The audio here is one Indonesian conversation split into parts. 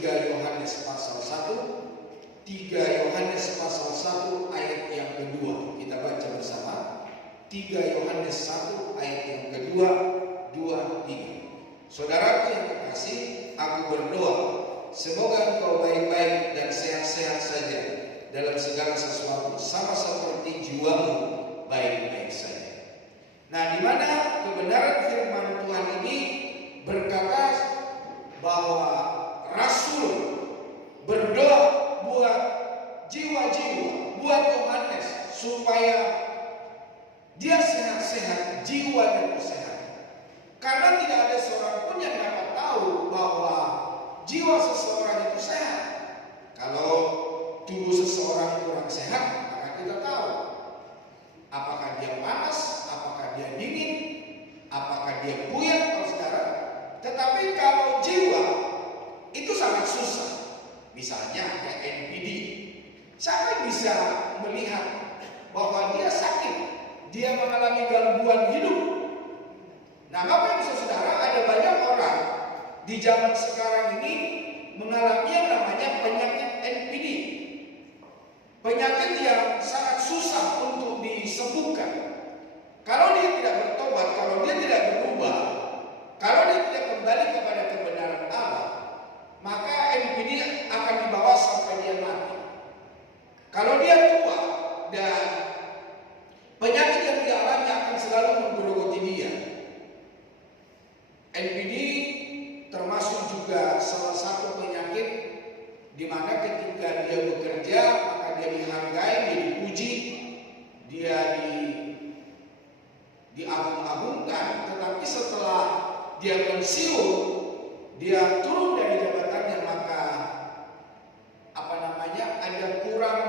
3 Yohanes pasal 1, 3 Yohanes pasal 1 ayat yang kedua. Kita baca bersama. 3 Yohanes 1 ayat yang kedua, 2, 3. Saudaraku yang terkasih, aku berdoa semoga engkau baik-baik dan sehat-sehat saja dalam segala sesuatu, sama seperti jiwamu baik-baik saja. Nah, di mana kebenaran firman Tuhan ini berkata bahwa Rasul berdoa buat jiwa-jiwa, buat Yohanes supaya dia sehat-sehat, jiwanya sehat. Karena tidak ada seorang pun yang dapat tahu bahwa jiwa seseorang itu sehat. Kalau tubuh seseorang kurang sehat, maka kita tahu apakah dia panas, apakah dia dingin, apakah dia puyeng, saudara. Tetapi kalau jiwa itu sangat susah. Misalnya kayak NPD, siapa bisa melihat bahwa dia sakit, dia mengalami gangguan hidup? Nah, Bapak Ibu Saudara, ada banyak orang di zaman sekarang ini mengalami yang namanya penyakit NPD. Penyakit yang sangat susah untuk disembuhkan. Kalau dia tidak bertobat, kalau dia tidak berubah, kalau dia tidak kembali kepada kebenaran Allah, maka NPD akan dibawa sampai dia mati. Kalau dia tua dan penyakit yang dia alami akan selalu menggerogoti dia. NPD termasuk juga salah satu penyakit di mana ketika dia bekerja maka dia dihargai, dia dipuji, dia diagung-agungkan, tetapi setelah dia pensiun, dia turun dari jabatannya, maka ada kurang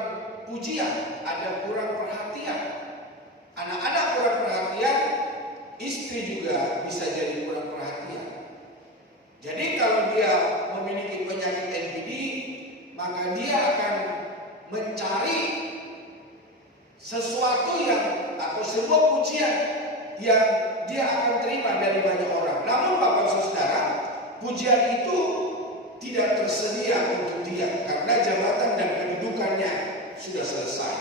pujian, ada kurang perhatian. Anak-anak kurang perhatian, istri juga bisa jadi kurang perhatian. Jadi kalau dia memiliki penyakit NPD, maka dia akan mencari sesuatu yang atau sebuah pujian yang dia akan terima dari banyak orang. Namun Bapak Saudara, pujian itu tidak tersedia untuk dia karena jabatan dan kedudukannya sudah selesai.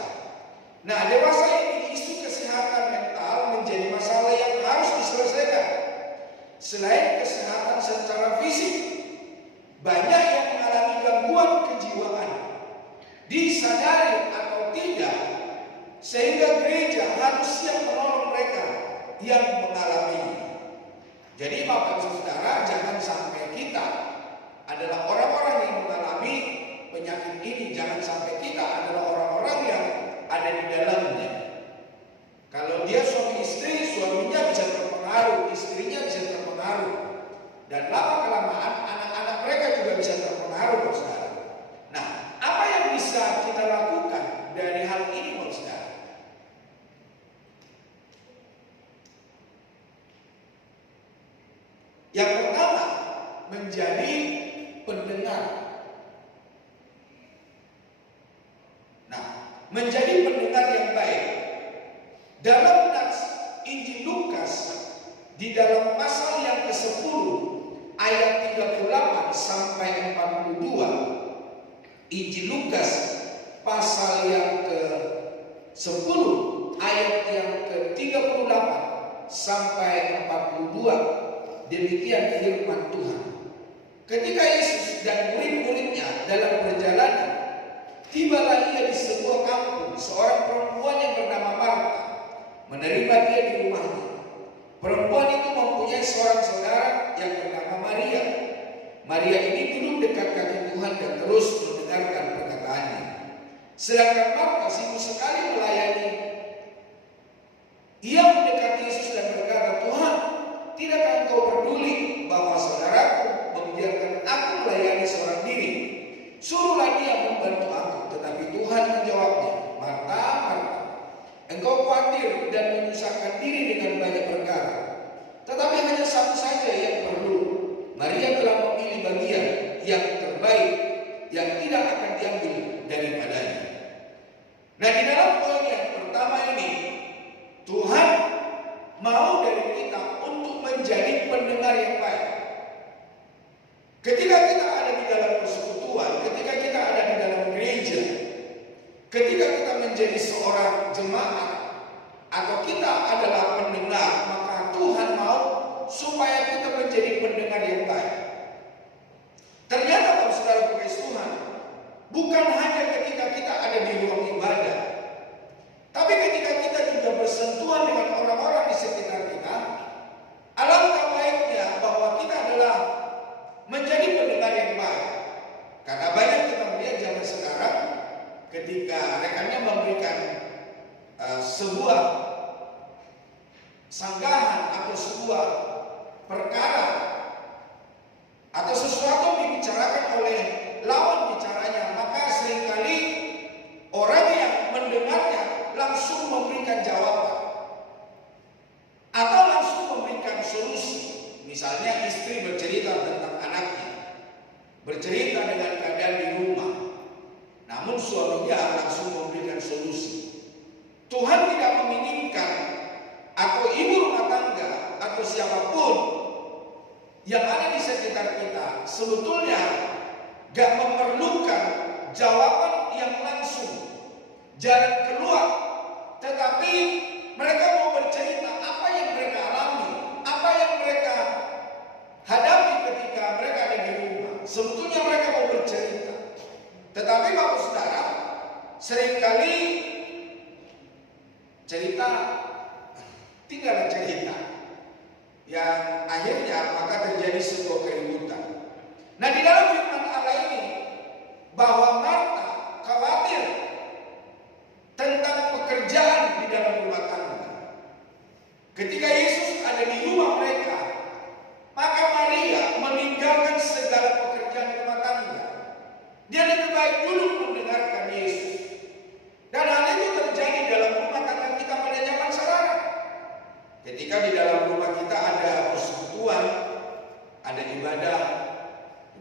Nah, dewasa ini isu kesehatan mental menjadi masalah yang harus diselesaikan. Selain kesehatan secara fisik, banyak yang mengalami gangguan kejiwaan, disadari atau tidak, sehingga gereja harus siap menolong mereka yang mengalaminya. Jadi Bapak Ibu Saudara, jangan sampai kita adalah orang-orang yang mengalami penyakit ini, jangan sampai kita adalah orang-orang yang ada di dalamnya. Kalau dia suami istri, suaminya bisa terpengaruh, istrinya bisa terpengaruh, dan lama-kelamaan anak-anak mereka juga bisa terpengaruh, saudara. Nah, apa yang bisa kita lakukan dari hal ini, saudara? Yang pertama, menjadi pendengar. Nah, menjadi pendengar yang baik. Dalam nats Injil Lukas di dalam pasal yang ke-10 ayat 38 sampai 42, Injil Lukas pasal yang ke-10 ayat yang ke-38 sampai 42, demikian firman Tuhan. Ketika Yesus dan murid-muridnya dalam perjalanan, tibalah ia di sebuah kampung. Seorang perempuan yang bernama Marta menerima dia di rumahnya. Perempuan itu mempunyai seorang saudara yang bernama Maria. Maria ini duduk dekat kaki Tuhan dan terus mendengarkan perkataannya. Sedangkan Marta sibuk sekali melayani. Ia mendekati Yesus dan berkata, "Tuhan, tidakkah engkau peduli bahwa saudaraku membiarkan aku melayani seorang diri? Suruhlah dia membantu aku." Tetapi Tuhan menjawabnya, "Marta, Marta, engkau khawatir dan menyusahkan diri dengan banyak perkara. Tetapi hanya satu saja yang perlu. Maria telah memilih bagian yang terbaik, yang tidak akan diambil daripadanya." Nah, di dalam poin yang pertama ini, Tuhan mau dari kita untuk menjadi pendengar yang baik. Ketika kita ada di dalam persekutuan menjadi seorang jemaat atau kita adalah pendengar, maka Tuhan mau supaya kita menjadi pendengar yang baik. Ternyata kalau saudara kekasih Tuhan, bukan hanya ketika kita ada di ruang ibadah, tapi ketika kita juga bersentuhan dengan orang-orang di sekitar kita, alangkah baiknya bahwa kita adalah menjadi pendengar yang baik. Karena banyak kita melihat zaman sekarang, ketika rekannya memberikan sebuah sanggahan atau sebuah perkara atau sesuatu yang dibicarakan oleh lawan bicaranya, maka seringkali orang yang mendengarnya langsung memberikan jawaban atau langsung memberikan solusi. Misalnya istri bercerita tentang anaknya, bercerita dengan keadaan di rumah, namun suaminya langsung memberikan solusi. Tuhan tidak menginginkan atau ibu rumah tangga atau siapapun yang ada di sekitar kita sebetulnya gak memerlukan jawaban yang langsung, jalan keluar, tetapi mereka mau bercerita apa yang mereka alami, apa yang mereka hadapi ketika mereka ada di rumah. Sebetulnya mereka mau bercerita, tetapi Bapak Saudara, seringkali cerita tinggallah cerita, yang akhirnya maka terjadi sebuah keributan. Nah, di dalam firman Allah ini bahwa Marta khawatir tentang pekerjaan di dalam rumah tangga. Ketika Yesus ada di rumah mereka, maka Maria meninggalkan segala pekerjaan rumah tangga. Dia lebih baik dulu mendengarkan Yesus. Dan hal itu terjadi dalam rumah tangga kita pada zaman sekarang. Ketika di dalam rumah kita ada persekutuan, ada ibadah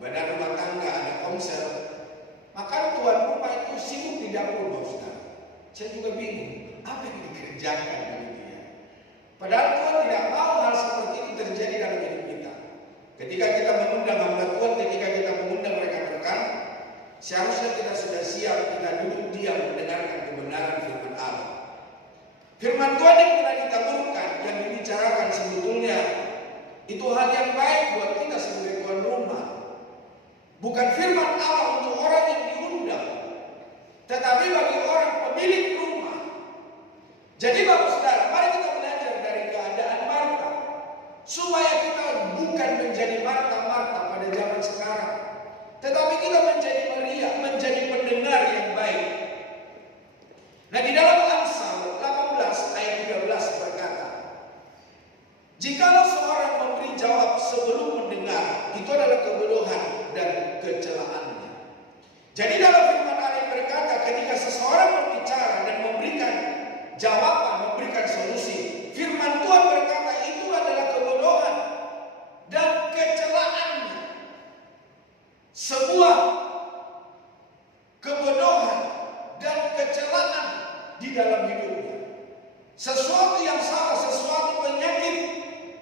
rumah tangga, ada konser, maka tuan rumah itu sibuk di dapur, Bapak Saudara. Saya juga bingung, apa yang dikerjakan begitu ya. Padahal Tuhan tidak mau hal seperti itu terjadi dalam hidup kita. Ketika kita mengundang hamba Tuhan, ketika kita mengundang rekan-rekan, seharusnya kita sudah siap, kita duduk diam mendengarkan kebenaran firman Allah. Firman Tuhan yang telah ditaburkan, yang dibicarakan sebetulnya itu hal yang baik buat kita sebagai tuan rumah. Bukan firman Allah untuk orang yang diundang, tetapi bagi orang pemilik rumah. Jadi Bapak Saudara, mari kita belajar dari keadaan Marta, supaya kita bukan menjadi Marta-Marta pada zaman sekarang, tetapi kita menjadi Maria, menjadi pendengar yang baik. Nah, di dalam Amsal 18 ayat 13 berkata, jikalau seorang memberi jawab sebelum mendengar, itu adalah kebodohan dan kecelaannya. Jadi dalam firman Allah berkata, ketika seseorang berbicara dan memberikan jawaban, memberikan solusi, firman Tuhan berkata itu adalah kebodohan dan kecelaannya. Sebuah kebodohan dan kecelakaan di dalam hidupnya. Sesuatu yang salah, sesuatu penyakit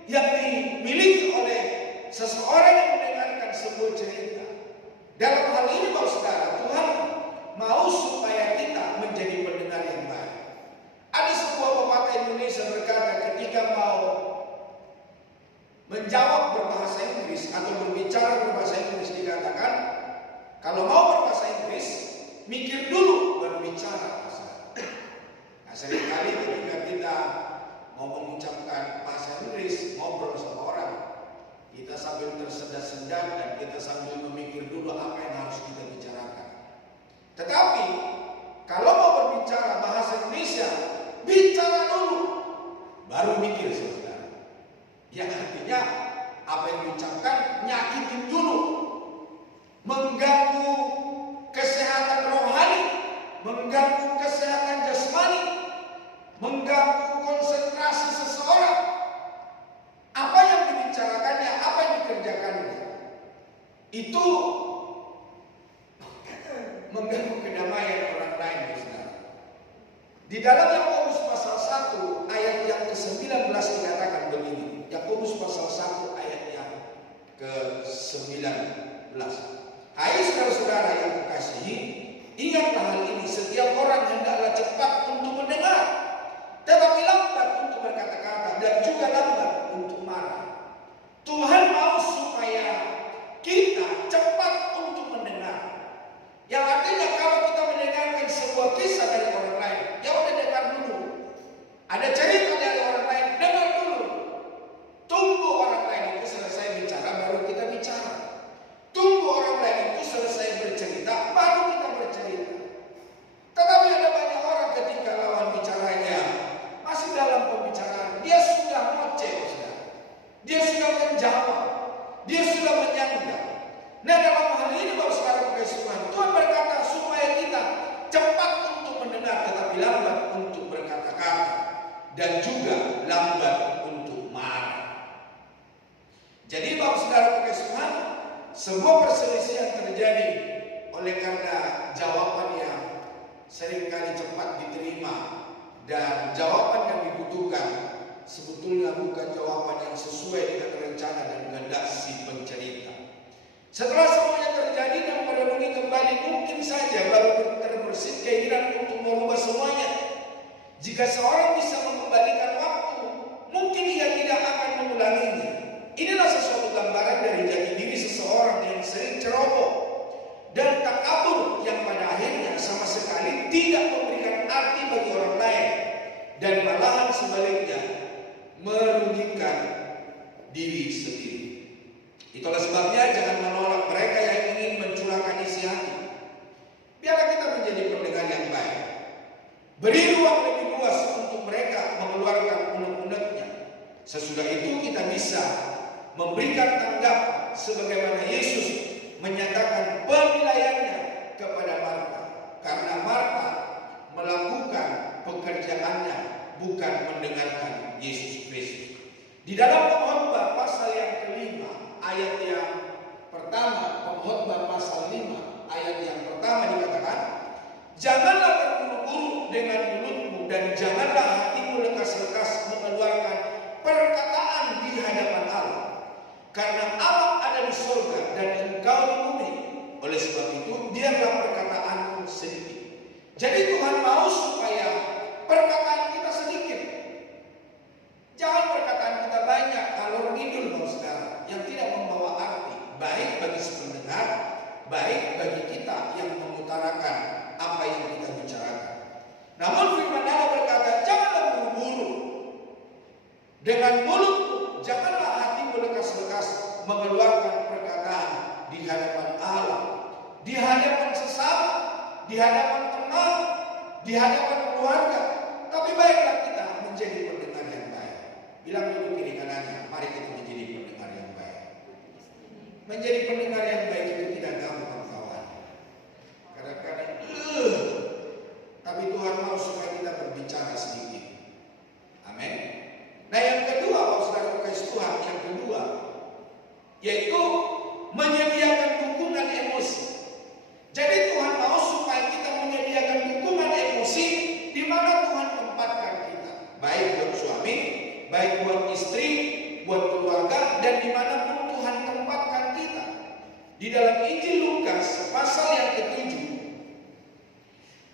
yang dimiliki oleh seseorang yang mendengarkan sebuah cerita. Dalam hal ini Bapak Saudara, Tuhan mau supaya kita menjadi pendengar yang baik. Ada sebuah pepatah Indonesia berkata, ketika mau menjawab berbahasa Inggris atau berbicara berbahasa Inggris dikatakan, kalau mau berbahasa Inggris, mikir dulu baru bicara. Nah, seringkali ketika kita mau mengucapkan bahasa Inggris, ngobrol sama orang, kita sambil tersendat-sendat dan kita sambil memikir dulu apa yang harus kita bicarakan. Tetapi kalau mau berbicara bahasa Indonesia, bicara dulu, baru mikir saudara. Yang artinya apa yang diucapkan nyakitin dulu, mengganggu kesehatan rohani, mengganggu kesehatan jasmani, mengganggu konsentrasi seseorang. Apa yang dibicarakannya, apa yang dikerjakannya, itu mengganggu kedamaian orang lain. Di dalam Yakobus pasal 1 ayat yang ke-19 dikatakan begini. Yakobus pasal 1 ayat yang ke-19. Hai saudara-saudara yang kekasihi, Ingatlah hal ini, setiap orang hendaklah cepat untuk mendengar, tetapi lambat untuk berkata-kata, dan juga lambat untuk marah. Tuhan mau supaya kita cepat untuk mendengar. Yang artinya kalau kita mendengarkan sebuah kisah dari orang lain, ya udah dengar dulu. Ada cerita dari orang lain, dengar dulu. Tunggu orang lain itu selesai bicara, baru kita bicara. Tunggu orang lain itu selesai bercerita, baru kita bercerita. Tetapi ada banyak orang ketika lawan bicaranya masih dalam pembicaraan, dia sudah ngoceh, dia sudah menjawab, dia sudah menyanggah. Nah, dalam hal ini Bapak Saudara kasih Tuhan, Tuhan berkata supaya kita cepat untuk mendengar, tetapi lambat untuk berkata-kata, dan juga lambat untuk marah. Jadi Bapak Saudara kasih Tuhan, sebuah perselisihan terjadi oleh karena jawaban yang seringkali cepat diterima dan jawaban yang dibutuhkan sebetulnya bukan jawaban yang sesuai dengan rencana dan kehendak si pencerita. Setelah semuanya terjadi dan merenungi kembali, mungkin saja baru terbersit keinginan untuk merubah semuanya. Jika seorang bisa mengembalikan waktu, mungkin ia tidak akan mengulanginya. Inilah sesuatu gambaran dari jati diri seseorang yang sering ceroboh dan takabur, yang pada akhirnya sama sekali tidak memberikan arti bagi orang lain, dan malahan sebaliknya merugikan diri sendiri. Itulah sebabnya jangan menolak mereka yang ingin mencurahkan isi hati. Biarlah kita menjadi pendengar yang baik. Beri ruang lebih luas untuk mereka mengeluarkan unek-uneknya. Sesudah itu kita bisa memberikan tanggapan sebagaimana Yesus menyatakan penilaiannya kepada Marta. Karena Marta melakukan pekerjaannya, bukan mendengarkan Yesus Kristus. Di dalam Pengkhotbah pasal yang kelima, ayat yang pertama, Pengkhotbah pasal 5 ayat yang pertama dikatakan, janganlah terburu-buru dengan mulutmu dan janganlah hatimu lekas-lekas mengeluarkan perkataan di hadapan Allah. Karena Allah ada di surga dan engkau di bumi. Oleh sebab itu, biarlah perkataanmu sedikit. Jadi Tuhan mau supaya perkataan kita sedikit. Jangan perkataan kita banyak, kalau ngidul saudara, yang tidak membawa arti, baik bagi si pendengar, baik bagi kita yang mengutarakan apa yang kita bicarakan. Namun firman Allah berkata, janganlah buru-buru dengan mulutmu, janganlah hatimu lekas-lekas mengeluarkan perkataan di hadapan Allah, di hadapan sesama, di hadapan teman, di hadapan keluarga. Tapi baiklah kita menjadi pendengar yang baik. Bilang dulu kiri kanannya, mari kita menjadi pendengar yang baik. Menjadi pendengar yang baik itu tidak gampang, kawan. Kadang-kadang tapi Tuhan mau supaya kita berbicara sedikit. Amin. Nah, yang kedua, Bapak Saudara kasih Tuhan, yang kedua yaitu menyediakan dukungan emosi. Jadi Tuhan mau supaya kita menyediakan dukungan emosi di mana Tuhan tempatkan kita, baik buat suami, baik buat istri, buat keluarga, dan di mana pun Tuhan tempatkan kita. Di dalam Injil Lukas pasal yang ke-7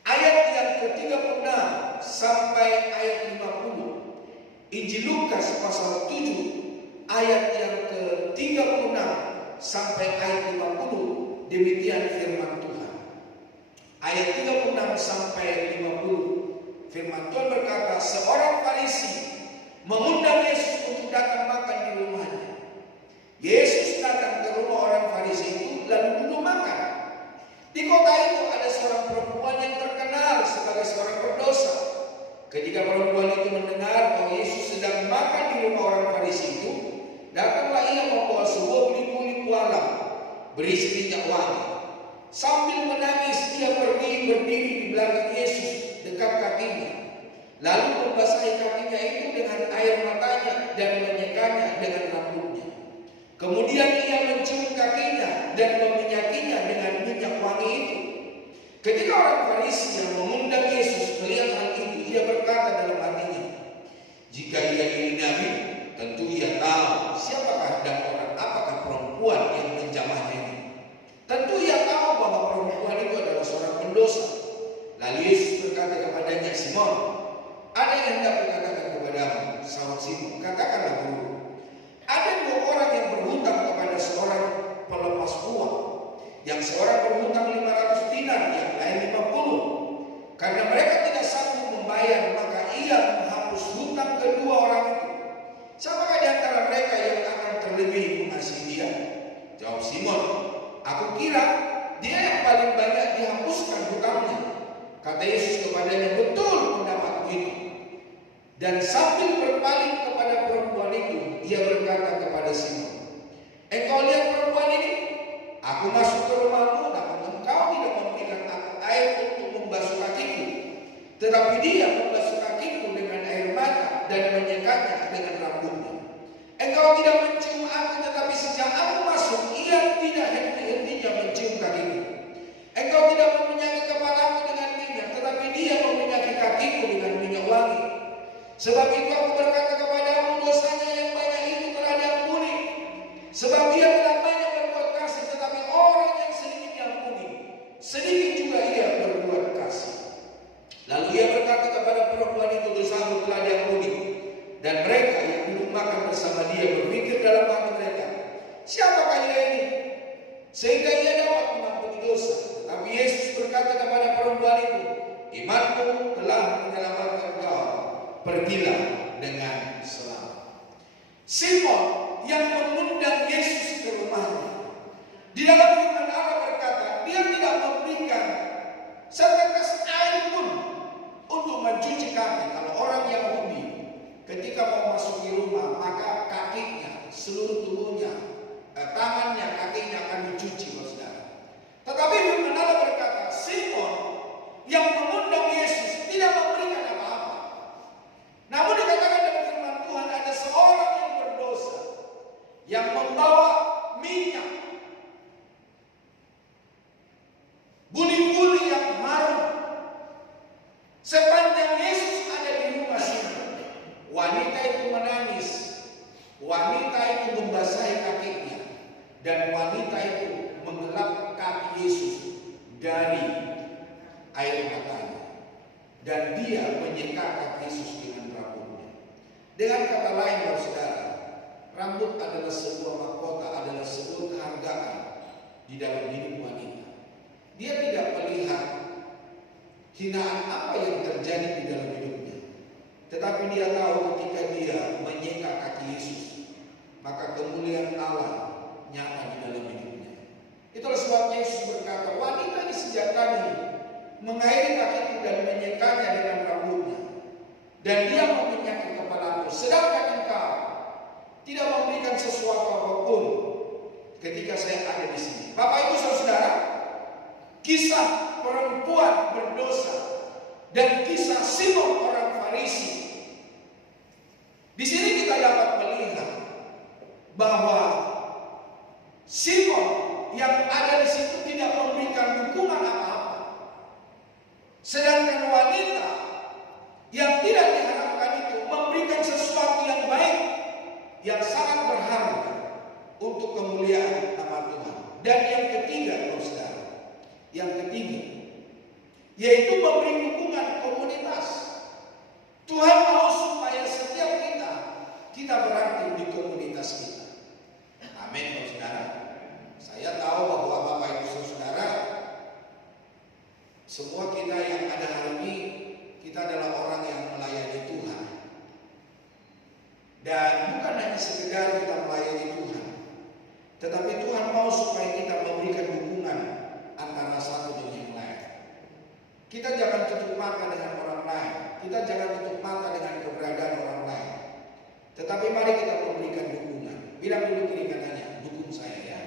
ayat yang ke-36 sampai ayat 50. Injil Lukas pasal 7 ayat yang ke-36 sampai ayat 50. Demikian firman Tuhan. Ayat 36 sampai 50. Firman Tuhan berkata, seorang Farisi mengundang Yesus untuk datang makan di rumahnya. Yesus datang ke rumah orang Farisi itu lalu duduk makan. Di kota itu ada seorang perempuan yang terkenal sebagai seorang berdosa. Ketika perempuan itu mendengar bahwa Yesus sedang makan di rumah orang Farisi itu, datanglah ia membawa sebuah beli-beli kuala berisi minyak wangi. Sambil menangis, ia pergi berdiri di belakang Yesus dekat kakinya, lalu membasahi kakinya itu dengan air matanya dan menyekanya dengan rambutnya. Kemudian ia mencium kakinya dan meminyakinya dengan minyak wangi itu. Ketika orang Farisi yang mengundang Yesus melihat hal itu, ia berkata dalam hatinya, jika ia ini nabi, tentu ia tahu siapakah dan orang apakah perempuan yang menjamahnya ini. Tentu ia tahu bahwa perempuan itu adalah seorang berdosa. Lalu Yesus berkata kepadanya, Simon, ada yang hendak kukatakan kepadamu. Sahut Simon, katakanlah guru. Ada dua orang yang berhutang kepada seorang pelepas uang. Yang seorang berhutang 500 dinar, yang lain 50. Karena mereka tidak sanggup membayar, maka ia menghapus hutang kedua orang itu. Siapakah di antara mereka yang akan terlebih mengasihi dia? Jawab Simon, aku kira dia yang paling banyak dihapuskan hutangnya. Kata Yesus kepadanya, betul pendapatmu itu. Dan sambil berpaling kepada perempuan itu, ia berkata kepada Simon, engkau lihat perempuan ini? Aku masuk ke rumahmu, namun engkau tidak memberikan aku air untuk membasuh kakiku. Tetapi dia membasuh kakiku dengan air mata dan menyekatnya dengan rambutnya. Engkau tidak mencium aku, tetapi sejak aku masuk, ia tidak henti-hentinya mencium kakiku. Engkau tidak meminyaki kepalaku dengan minyak, tetapi dia meminyaki kakiku dengan minyak wangi. Sebab itu aku berkata kepadamu, dosanya yang banyak itu telah diampuni. Sebab dia telah banyak berbuat kasih, tetapi orang yang sedikit diampuni, sedikit juga ia berbuat kasih. Lalu ia berkata kepada perempuan itu, dosamu telah diampuni. Dan mereka yang duduk makan bersama dia berpikir dalam hati mereka, siapakah ia ini sehingga ia dapat mengampuni dosa? Tetapi Yesus berkata kepada perempuan itu, imanmu telah menyelamatkan kau, pergilah dengan selamat. Simon yang mengundang Yesus ke rumahnya, di dalam firman Allah berkata, dia tidak memberikan setetes air pun untuk mencuci kaki. Kalau orang Yahudi ketika mau masuk di rumah, maka kakinya, seluruh tubuhnya, tangannya, kakinya akan dicuci, saudara. Tetapi firman Allah berkata, Simon yang mengundang Yesus tidak memberikan apa-apa. Namun dikatakan dalam firman Tuhan, ada seorang yang berdosa yang membawa minyak, buli-buli yang harum. Sepanjang Yesus ada di rumah Simon, wanita itu menangis, wanita itu membasahi kakinya, dan wanita itu menggelap kaki Yesus dari air matanya, dan dia menyeka kaki Yesus dengan rambutnya. Dengan kata lain, saudara, rambut adalah sebuah mahkota, adalah sebuah kehargaan di dalam hidup wanita. Dia tidak melihat hinaan apa yang terjadi di dalam hidupnya, tetapi dia tahu ketika dia menyeka kaki Yesus, maka kemuliaan Allah nyata di dalam hidupnya. Itulah sebabnya Yesus berkata, wanita ini sejak tadi mengairi kakiku dan menyekanya dengan rambutnya, dan dia meminyaki kepalaku, sedangkan engkau tidak memberikan sesuatu apapun ketika saya ada di sini. Bapak Ibu Saudara, kisah perempuan berdosa dan kisah Simon orang Farisi, di sini kita dapat melihat bahwa Simon yang ada di situ tidak memberikan dukungan apa-apa, sedangkan wanita yang tidak diharapkan itu memberikan sesuatu yang baik, yang sangat berharga untuk kemuliaan nama Tuhan. Dan yang ketiga, saudara, yang ketiga yaitu memberi dukungan komunitas. Tuhan mau supaya setiap kita berarti di komunitas kita. Amin, saudara. Saya tahu bahwa Bapak Ibu Saudara, semua kita yang ada hari ini, kita adalah orang yang melayani Tuhan. Dan bukan hanya sekedar kita melayani Tuhan, tetapi Tuhan mau supaya kita memberikan dukungan antara satu dengan yang lain. Kita jangan tutup mata dengan orang lain, kita jangan tutup mata dengan keberadaan orang lain, tetapi mari kita memberikan dukungan. Bilang dulu kiri kanannya, dukung saya ya.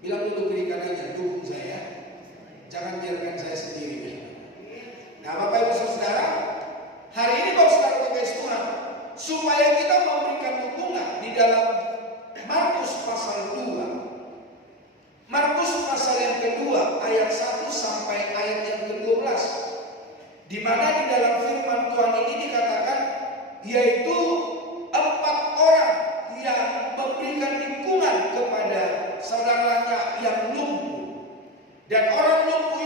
Bilang dulu kiri kanannya, dukung saya. Jangan biarkan saya sendiri ya. Nah Bapak Ibu Saudara, hari ini Bapak Saudara guys Tuhan, supaya kita memberikan dukungan di dalam Markus pasal 2. Markus pasal yang kedua ayat 1 sampai ayat yang ke-12, di mana di dalam firman Tuhan ini dikatakan yaitu 4 orang yang memberikan dukungan kepada saudaranya yang lumpuh. Dan orang lumpuh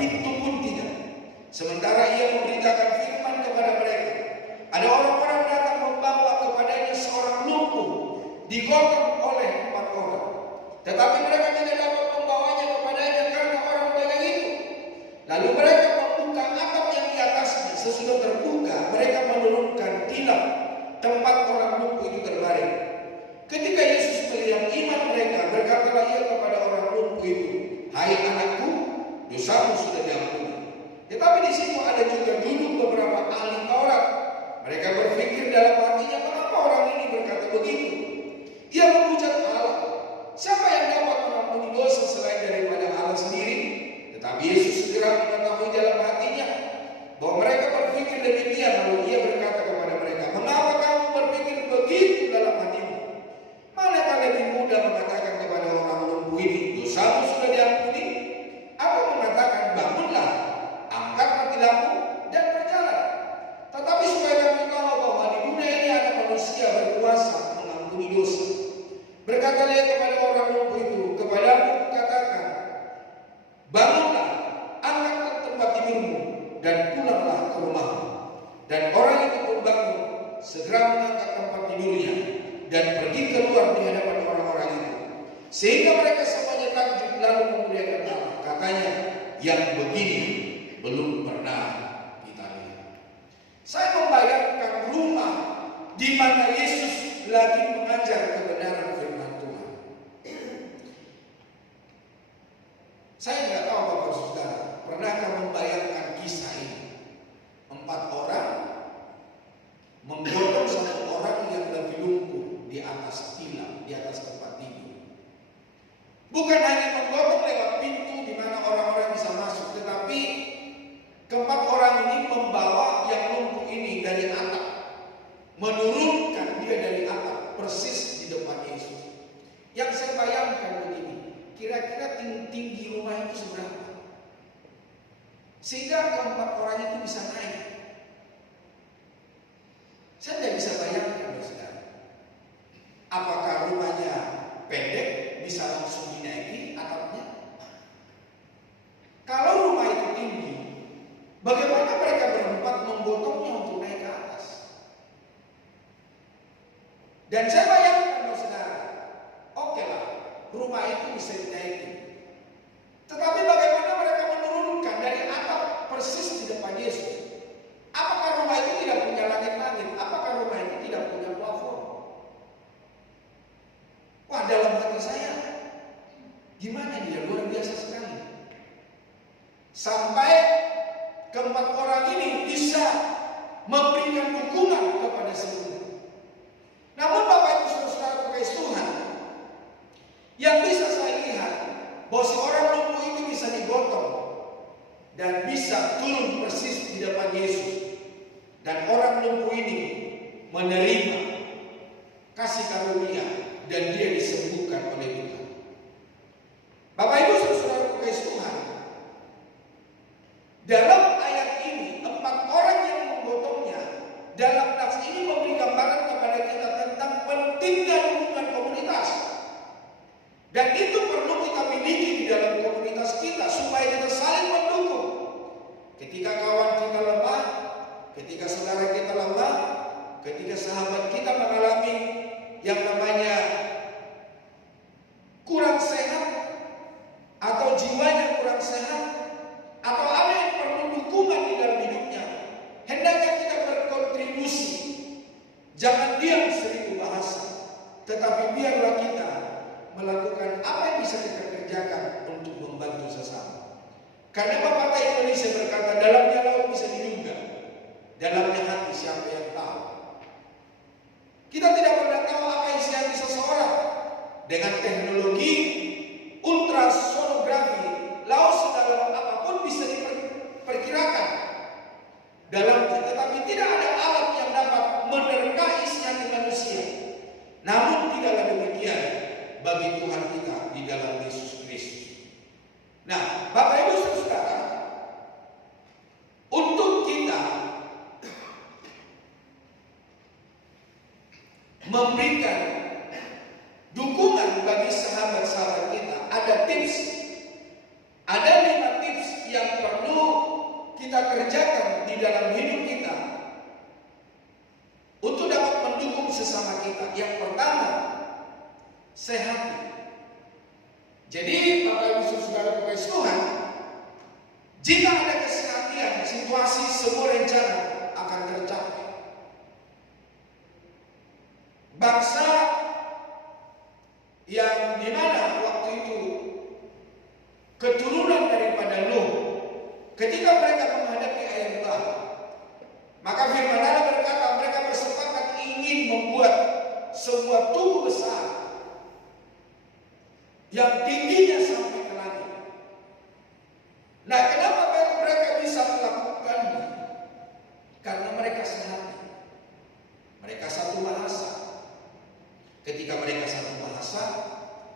pintu pun tidak. Sementara ia memberitakan firman kepada mereka, ada orang-orang datang membawa kepadanya seorang lumpuh, digotong oleh 4 orang. Tetapi mereka tidak dapat membawanya kepadanya karena orang banyak itu. Lalu mereka membuka atap yang di atasnya. Sesudah terbuka, mereka menurunkan tilam tempat orang lumpuh itu terbaring. Ketika Yesus melihat iman mereka, berkatalah ia kepada orang lumpuh itu, "Hai anakku, dosamu sudah diampuni." Tetapi di situ ada juga duduk beberapa ahli Taurat. Mereka berpikir dalam hatinya, "Kenapa orang ini berkata begitu? Ia menghujat Allah. Siapa yang dapat mengampuni dosa selain daripada Allah sendiri?" Tetapi Yesus segera mengetahui dalam hatinya bahwa mereka berpikir demikian. Lalu ia berkata kepada mereka, "Mengapa kamu berpikir begitu dalam hatimu? Manakah lebih mudah mengatakan kepada orang lumpuh ini, dosamu sudah diampuni, atau mengatakan, bangunlah, angkatlah tilammu dan berjalan? Tetapi supaya kamu tahu bahwa di dunia ini ada manusia berkuasa mengampuni dosa." Berkatalah ia kepada orang lumpuh itu, "Kepadamu kukatakan, bangunlah, angkatlah tempat tidurmu dan pulanglah ke rumahmu." Dan orang itu pun bangun, segera mengangkat tempat tidurnya dan pergi keluar di hadapan orang-orang itu, sehingga mereka semuanya takjub lalu memuliakan Allah. Katanya, "Yang begini belum pernah kita lihat." Saya membayangkan rumah di mana Yesus lagi mengajar kebenaran firman Tuhan. Saya nggak tahu Bapak Saudara, pernahkah membayangkan kisah ini? 4 orang menggotong 1 orang yang lagi lumpuh di atas tilam, di atas tempat tidur. Bukan hanya menggotong lewat pintu di mana orang-orang bisa masuk, tetapi ke-4 orang ini membawa yang lumpuh ini dari atap, menurunkan dia dari atap persis di depan Yesus. Yang saya bayangkan begini, kira-kira tinggi rumah itu seberapa? Sehingga ke-4 orang itu bisa naik. Saya tidak bisa bayangkan, saudara. Apakah rumahnya pendek bisa langsung dinaiki atapnya? Kalau rumah itu tinggi, bagaimana mereka berempat menggotongnya untuk naik ke atas? Dan saya bayangkan, saudara, oke lah, rumah itu bisa dinaiki. Tetapi bagaimana mereka menurunkan dari atap persis di depan Yesus? Apakah rumah itu tidak punya langit-langit? Apakah rumah itu tidak punya plafon? Wah, dalam hati saya, gimana dia? Luar biasa sekali. Sampai ke-4 orang ini bisa memberikan dukungan kepada seluruh. Namun Bapak Ibu Saudara kekasih Tuhan, yang bisa saya lihat bahwa seorang lumpuh itu bisa digotong dan bisa turun persis di depan Yesus. Dan orang lumpuh ini menerima kasih karunia dan dia disembuhkan oleh Tuhan. Bapak Ibu Saudara kekasih Tuhan, dalam ayat ini 4 orang yang menggotongnya, dalam teks ini memberi gambaran kepada kita tentang pentingnya hubungan komunitas. Dan itu perlu kita miliki di dalam komunitas kita supaya kita saling mendukung. Ketika kawan kita lemah, ketika saudara kita lemah, ketika sahabat kita mengalami yang namanya kurang sehat, atau jiwanya kurang sehat, atau ada yang perlu dukungan di dalam hidupnya, hendaknya kita berkontribusi. Jangan diam 1000 bahasa, tetapi biarlah kita melakukan apa yang bisa kita kerjakan untuk membantu sesama. Karena pepatah Indonesia berkata, dalamnya laut bisa diduga, dalamnya hati siapa yang tahu. Kita tidak pernah tahu apa isi hati seseorang. Dengan teknologi ultrasonografi, laut sedalam apapun bisa diperkirakan dalamnya, tetapi tidak ada alat yang dapat menerka isi hati manusia. Namun tidaklah demikian bagi Tuhan kita di dalam Yesus Kristus. Nah, Bapak Ibu Saudara, untuk kita memberikan dukungan bagi sahabat-sahabat kita, ada tips. Ada 5 tips. Yang pertama, Jadi Bapak Ibu Saudara kekasih Tuhan, jika ada kesehatan, situasi semua rencana akan tercapai. Bangsa yang dimana waktu itu keturunan daripada Nuh, ketika mereka menghadapi air bah, maka firman Allah berkata mereka bersepakat ingin membuat sebuah tugu besar yang tingginya sampai ke langit. Nah, kenapa mereka bisa melakukannya? Karena mereka sehati. Mereka satu bahasa. Ketika mereka satu bahasa,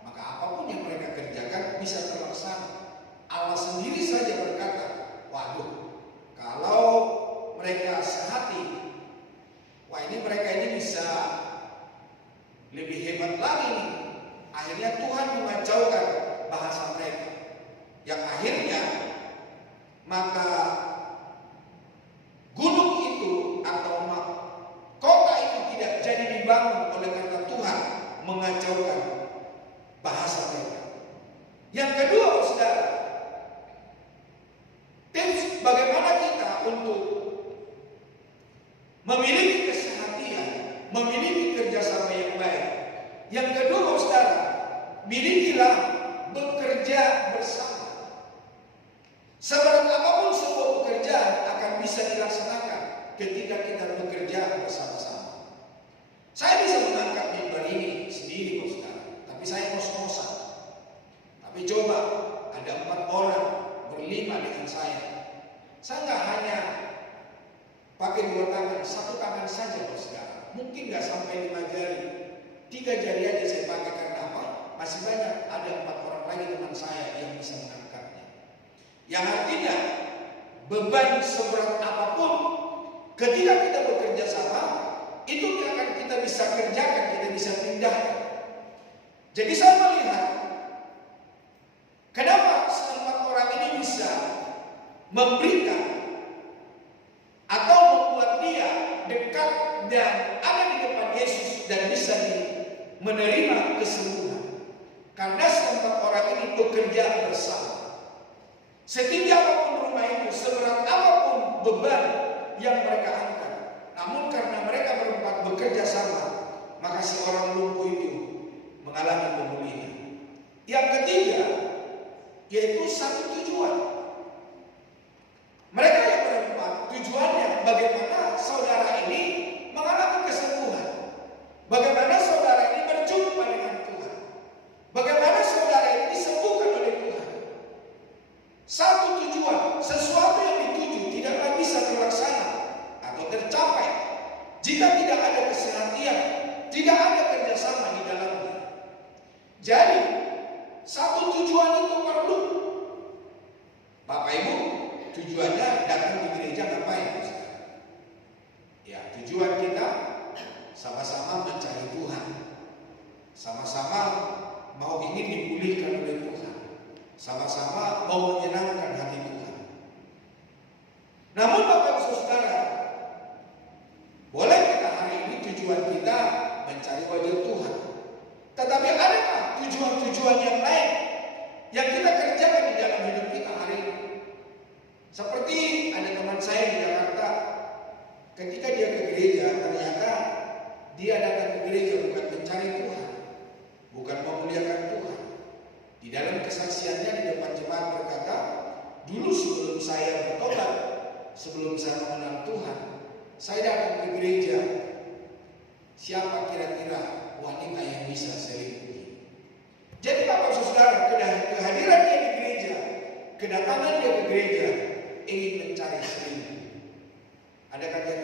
maka apapun yang mereka kerjakan bisa terlaksana. Allah sendiri saja berkata, waduh, kalau mereka sehati, wah ini mereka ini bisa lebih hebat lagi nih. Akhirnya Tuhan mengacaukan bahasa mereka, yang akhirnya maka gunung itu atau kota itu tidak jadi dibangun oleh karena Tuhan mengacaukan bahasa mereka. Yang kedua, saudara, tips bagaimana kita untuk memiliki kesehatan, memiliki kerjasama yang baik. Yang kedua, saudara, milikilah bekerja bersama. Seberat apapun sebuah pekerjaan akan bisa dilaksanakan ketika kita bekerja bersama-sama. Saya bisa mengangkat mimbar ini sendiri, saudara, tapi saya ngos-ngosan. Tapi coba ada 4 orang berlima dengan saya. Saya nggak hanya pakai 2 tangan, 1 tangan saja, saudara. Mungkin nggak sampai 5 jari, 3 jari aja saya pakai. Karena apa? Masih banyak ada 4 orang lagi teman saya yang bisa mengangkatnya. Yang artinya beban seberat apapun ketika kita bekerja sama, itu akan kita bisa kerjakan, kita bisa pindahkan. Jadi saya melihat kenapa 4 orang ini bisa memberikan atau membuat dia dekat dan ada di depan Yesus dan bisa menerima kesembuhan. Karena 4 orang ini bekerja bersama. Setinggi apapun rumah itu, seberat apapun beban yang mereka angkat, namun karena mereka berempat bekerja sama, maka si orang lumpuh itu mengalami pemulihan. Yang ketiga, yaitu satu tujuan. Mereka yang berempat, tujuannya bagaimana saudara ini mengalami kesembuhan, bagaimana saudara ini berjumpa dengan Tuhan, bagaimana saudara ini disembuhkan oleh Tuhan. Satu tujuan, sesuatu yang dituju tidaklah bisa terlaksana atau tercapai jika tidak ada kesehatan, tidak ada kerjasama di dalamnya. Jadi satu tujuan itu perlu. Bapak Ibu, tujuannya datang di gereja ngapain? Ya, tujuan kita sama-sama mencari Tuhan, sama-sama mau ingin dipulihkan oleh Tuhan, sama-sama mau menyenangkan hati Tuhan. Namun Bapak Ibu Saudara, boleh kita hari ini tujuan kita mencari wajah Tuhan, tetapi adakah tujuan-tujuan yang lain yang kita kerjakan di dalam hidup kita hari ini? Seperti ada teman saya di Jakarta, ketika dia ke gereja, ternyata dia datang ke gereja bukan mencari Tuhan, bukan memuliakan Tuhan. Di dalam kesaksiannya di depan jemaat berkata, dulu sebelum saya bertobat, sebelum saya mengenal Tuhan, saya datang ke gereja. Siapa kira-kira wanita yang bisa selingkuh? Jadi Bapak Saudara, kehadiran dia di gereja, kedatangan dia ke gereja ingin mencari selingkuh. Adakah dia